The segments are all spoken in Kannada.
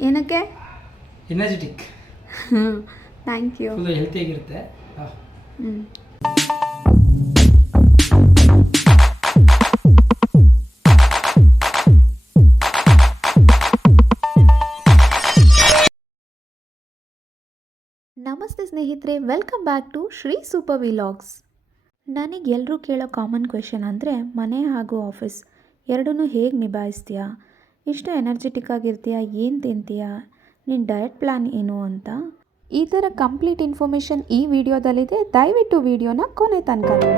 ಏನಕ್ಕೆ? ಎನರ್ಜೆಟಿಕ್ ಥ್ಯಾಂಕ್ ಯು ಫುಲ್ ಹೆಲ್ತಿಯಾಗಿರುತ್ತೆ ನಮಸ್ತೆ ಸ್ನೇಹಿತರೆ welcome back to Shri super vlogs ನನಗೆ ಎಲ್ಲರೂ ಕೇಳೋ ಕಾಮನ್ ಕ್ವೆಶನ್ ಅಂದರೆ ಮನೆ ಹಾಗೂ ಆಫೀಸ್ ಎರಡನ್ನೂ ಹೇಗೆ ನಿಭಾಯಿಸ್ತೀಯಾ? ಇಷ್ಟು ಎನರ್ಜೆಟಿಕ್ ಆಗಿರ್ತೀಯಾ? ಏನು ತಿಂತೀಯಾ? ನಿನ್ನ ಡಯಟ್ ಪ್ಲ್ಯಾನ್ ಏನು ಅಂತ? ಈ ಥರ ಕಂಪ್ಲೀಟ್ ಇನ್ಫಾರ್ಮೇಷನ್ ಈ ವಿಡಿಯೋದಲ್ಲಿದೆ. ದಯವಿಟ್ಟು ವಿಡಿಯೋನ ಕೊನೆ ತನಕ ನೋಡಿ.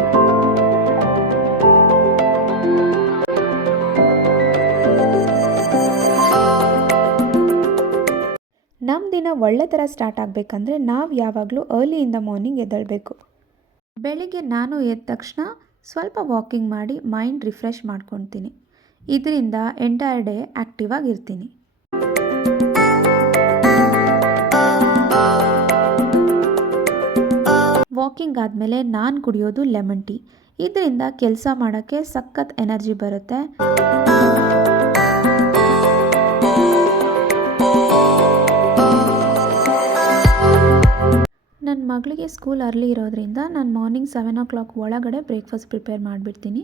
ನಮ್ಮ ದಿನ ಒಳ್ಳೆ ಥರ ಸ್ಟಾರ್ಟ್ ಆಗಬೇಕಂದ್ರೆ ನಾವು ಯಾವಾಗಲೂ ಅರ್ಲಿ ಇನ್ ದ ಮಾರ್ನಿಂಗ್ ಎದ್ದೇಳಬೇಕು. ಬೆಳಿಗ್ಗೆ ನಾನು ಎದ್ದ ತಕ್ಷಣ ಸ್ವಲ್ಪ ವಾಕಿಂಗ್ ಮಾಡಿ ಮೈಂಡ್ ರಿಫ್ರೆಶ್ ಮಾಡ್ಕೊತೀನಿ. ಇದರಿಂದ ಎಂಟೈರ್ ಡೇ ಆ್ಯಕ್ಟಿವ್ ಆಗಿರ್ತೀನಿ. ವಾಕಿಂಗ್ ಆದಮೇಲೆ ನಾನು ಕುಡಿಯೋದು ಲೆಮನ್ ಟೀ ಇದರಿಂದ ಕೆಲಸ ಮಾಡೋಕ್ಕೆ ಸಖತ್ ಎನರ್ಜಿ ಬರುತ್ತೆ. ನನ್ನ ಮಗಳಿಗೆ ಸ್ಕೂಲ್ ಅರ್ಲಿ ಇರೋದ್ರಿಂದ ನಾನು ಮಾರ್ನಿಂಗ್ ಸೆವೆನ್ ಓ ಕ್ಲಾಕ್ ಒಳಗಡೆ ಬ್ರೇಕ್ಫಾಸ್ಟ್ ಪ್ರಿಪೇರ್ ಮಾಡಿಬಿಡ್ತೀನಿ.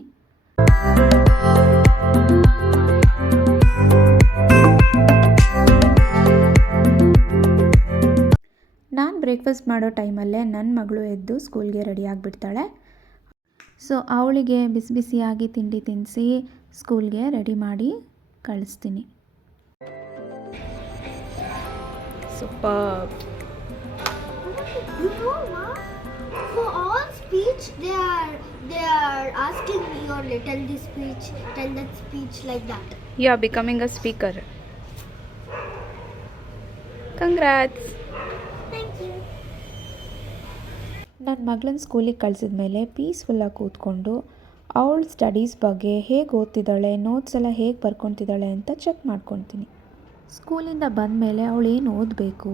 ನಾನು ಬ್ರೇಕ್ಫಾಸ್ಟ್ ಮಾಡೋ ಟೈಮಲ್ಲೇ ನನ್ನ ಮಗಳು ಎದ್ದು ಸ್ಕೂಲ್ಗೆ ರೆಡಿ ಆಗಿಬಿಡ್ತಾಳೆ. ಸೊ ಅವಳಿಗೆ ಬಿಸಿ ಬಿಸಿಯಾಗಿ ತಿಂಡಿ ತಿನ್ನಿಸಿ ಸ್ಕೂಲ್ಗೆ ರೆಡಿ ಮಾಡಿ ಕಳಿಸ್ತೀನಿ. Super. For all speech, they are they are asking me only tell this speech, tell that speech like that. You are becoming a speaker Congrats. Thank you. ನನ್ನ ಮಗಳನ್ನ ಸ್ಕೂಲಿಗೆ ಕಳಿಸಿದ ಮೇಲೆ ಪೀಸ್ಫುಲ್ಲಾಗಿ ಕೂತ್ಕೊಂಡು ಅವಳ ಸ್ಟಡೀಸ್ ಬಗ್ಗೆ ಹೇಗೆ ಓದ್ತಿದ್ದಾಳೆ ನೋಟ್ಸ್ ಎಲ್ಲ ಹೇಗೆ ಬರ್ಕೊತಿದ್ದಾಳೆ ಅಂತ ಚೆಕ್ ಮಾಡ್ಕೊತೀನಿ ಸ್ಕೂಲಿಂದ ಬಂದಮೇಲೆ ಅವಳು ಏನು ಓದಬೇಕು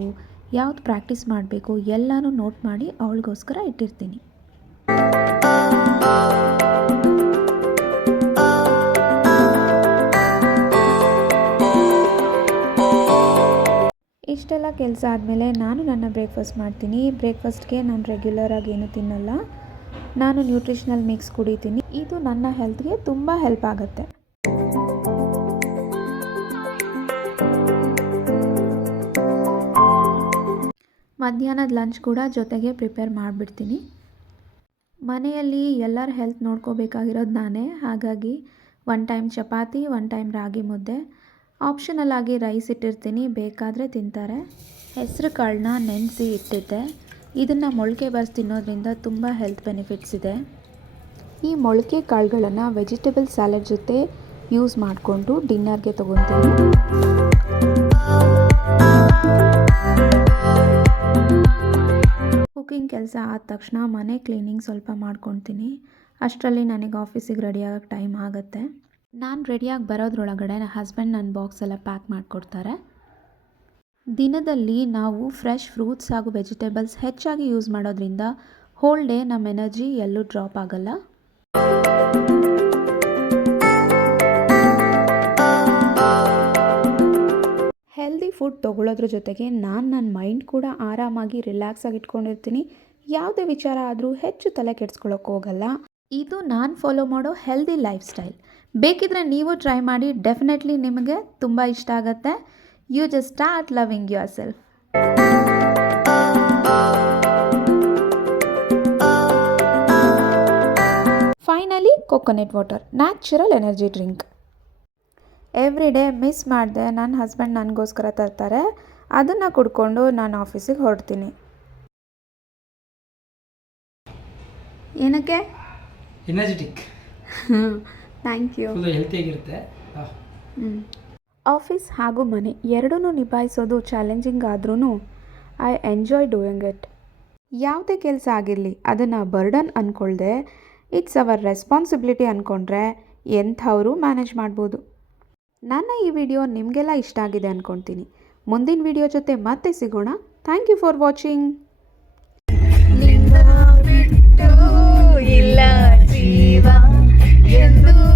ಯಾವ್ದು ಪ್ರಾಕ್ಟೀಸ್ ಮಾಡಬೇಕು ಎಲ್ಲನೂ ನೋಟ್ ಮಾಡಿ ಅವಳಿಗೋಸ್ಕರ ಇಟ್ಟಿರ್ತೀನಿ. ಇಷ್ಟೆಲ್ಲ ಕೆಲಸ ಆದಮೇಲೆ ನಾನು ನನ್ನ ಬ್ರೇಕ್ಫಾಸ್ಟ್ ಮಾಡ್ತೀನಿ. ಬ್ರೇಕ್ಫಾಸ್ಟ್ಗೆ ನಾನು ರೆಗ್ಯುಲರ್ ಆಗಿ ಏನು ತಿನ್ನಲ್ಲ. ನಾನು ನ್ಯೂಟ್ರಿಷನಲ್ ಮಿಕ್ಸ್ ಕುಡಿತೀನಿ. ಇದು ನನ್ನ ಹೆಲ್ತ್ಗೆ ತುಂಬ ಹೆಲ್ಪ್ ಆಗುತ್ತೆ. ಮಧ್ಯಾಹ್ನದ ಲಂಚ್ ಕೂಡ ಜೊತೆಗೆ ಪ್ರಿಪೇರ್ ಮಾಡಿಬಿಡ್ತೀನಿ. ಮನೆಯಲ್ಲಿ ಎಲ್ಲರ ಹೆಲ್ತ್ ನೋಡ್ಕೋಬೇಕಾಗಿರೋದು ನಾನೇ. ಹಾಗಾಗಿ one time chapati one time ರಾಗಿ ಮುದ್ದೆ. ಆಪ್ಷನಲ್ ಆಗಿ ರೈಸ್ ಇಟ್ಟಿರ್ತೀನಿ. ಬೇಕಾದರೆ ತಿಂತಾರೆ. ಹೆಸರು ಕಾಳನ್ನ ನೆನೆಸಿ ಇಟ್ಟಿದ್ದೆ. ಇದನ್ನು ಮೊಳಕೆ ಬರ್ಸಿ ತಿನ್ನೋದ್ರಿಂದ ತುಂಬ ಹೆಲ್ತ್ ಬೆನಿಫಿಟ್ಸ್ ಇದೆ. ಈ ಮೊಳಕೆ ಕಾಳುಗಳನ್ನು ವೆಜಿಟೇಬಲ್ ಸ್ಯಾಲಡ್ ಜೊತೆ ಯೂಸ್ ಮಾಡಿಕೊಂಡು ಡಿನ್ನರ್ಗೆ ತೊಗೊತೀನಿ. ಕುಕಿಂಗ್ ಕೆಲಸ ಆದ ತಕ್ಷಣ ಮನೆ ಕ್ಲೀನಿಂಗ್ ಸ್ವಲ್ಪ ಮಾಡ್ಕೊತೀನಿ. ಅಷ್ಟರಲ್ಲಿ ನನಗೆ ಆಫೀಸಿಗೆ ರೆಡಿಯಾಗೋಕ್ಕೆ ಟೈಮ್ ಆಗುತ್ತೆ. ನಾನು ರೆಡಿಯಾಗಿ ಬರೋದ್ರೊಳಗಡೆ ನನ್ನ ಹಸ್ಬೆಂಡ್ ನನ್ನ ಬಾಕ್ಸ್ ಎಲ್ಲ ಪ್ಯಾಕ್ ಮಾಡಿಕೊಡ್ತಾರೆ. ದಿನದಲ್ಲಿ ನಾವು ಫ್ರೆಶ್ ಫ್ರೂಟ್ಸ್ ಹಾಗೂ ವೆಜಿಟೇಬಲ್ಸ್ ಹೆಚ್ಚಾಗಿ ಯೂಸ್ ಮಾಡೋದ್ರಿಂದ ಹೋಲ್ ಡೇ ನಮ್ಮ ಎನರ್ಜಿ ಎಲ್ಲೂ ಡ್ರಾಪ್ ಆಗಲ್ಲ. ಫುಡ್ ಜೊತೆಗೆ ನಾನು ನನ್ನ ಮೈಂಡ್ ಕೂಡ ಆರಾಮಾಗಿ ರಿಲ್ಯಾಕ್ಸ್ ಆಗಿ ಇಟ್ಕೊಂಡಿರ್ತೀನಿ. ಯಾವುದೇ ವಿಚಾರ ಆದರೂ ಹೆಚ್ಚು ತಲೆ ಕೆಡಿಸ್ಕೊಳ್ಳೋಕೆ ಹೋಗಲ್ಲ. ಇದು ನಾನು ಫಾಲೋ ಮಾಡೋ ಹೆಲ್ದಿ ಲೈಫ್ ಸ್ಟೈಲ್ ಬೇಕಿದ್ರೆ ನೀವು ಟ್ರೈ ಮಾಡಿ ಡೆಫಿನೆಟ್ಲಿ ನಿಮಗೆ ತುಂಬ ಇಷ್ಟ ಆಗುತ್ತೆ. You just start loving yourself finally coconut water natural energy drink every day miss ಮಾಡಿದೆ ನನ್ನ ಹಸ್ಬೆಂಡ್ ನನಗೋಸ್ಕರ ತರ್ತಾರೆ ಅದನ್ನು ಕುಡ್ಕೊಂಡು ನಾನು ಆಫೀಸಿಗೆ ಹೊರಡ್ತೀನಿ. ಏನಕ್ಕೆ? ಎನರ್ಜೆಟಿಕ್ ಥ್ಯಾಂಕ್ ಯು ಹೆಲ್ತಿಯಾಗಿರುತ್ತೆ ಆಫೀಸ್ ಹಾಗೂ ಮನೆ ಎರಡನ್ನೂ ನಿಭಾಯಿಸೋದು ಚಾಲೆಂಜಿಂಗ್ ಆದ್ರೂ ಐ ಎಂಜಾಯ್ ಡೂಯಿಂಗ್ ಇಟ್ ಯಾವುದೇ ಕೆಲಸ ಆಗಿರಲಿ ಅದನ್ನು ಬರ್ಡನ್ ಅಂದ್ಕೊಳ್ದೆ ಇಟ್ಸ್ ಅವರ್ ರೆಸ್ಪಾನ್ಸಿಬಿಲಿಟಿ ಅಂದ್ಕೊಂಡ್ರೆ ಎಂಥವರು ಮ್ಯಾನೇಜ್ ಮಾಡ್ಬೋದು. ನನ್ನ ಈ ವಿಡಿಯೋ ನಿಮಗೆಲ್ಲ ಇಷ್ಟ ಆಗಿದೆ ಅಂದ್ಕೊಳ್ತೀನಿ ಮುಂದಿನ ವಿಡಿಯೋ ಜೊತೆ ಮತ್ತೆ ಸಿಗೋಣ. ಥ್ಯಾಂಕ್ ಯು ಫಾರ್ ವಾಚಿಂಗ್ ಇಲ್ಲ ಜೀವ ಎಂದು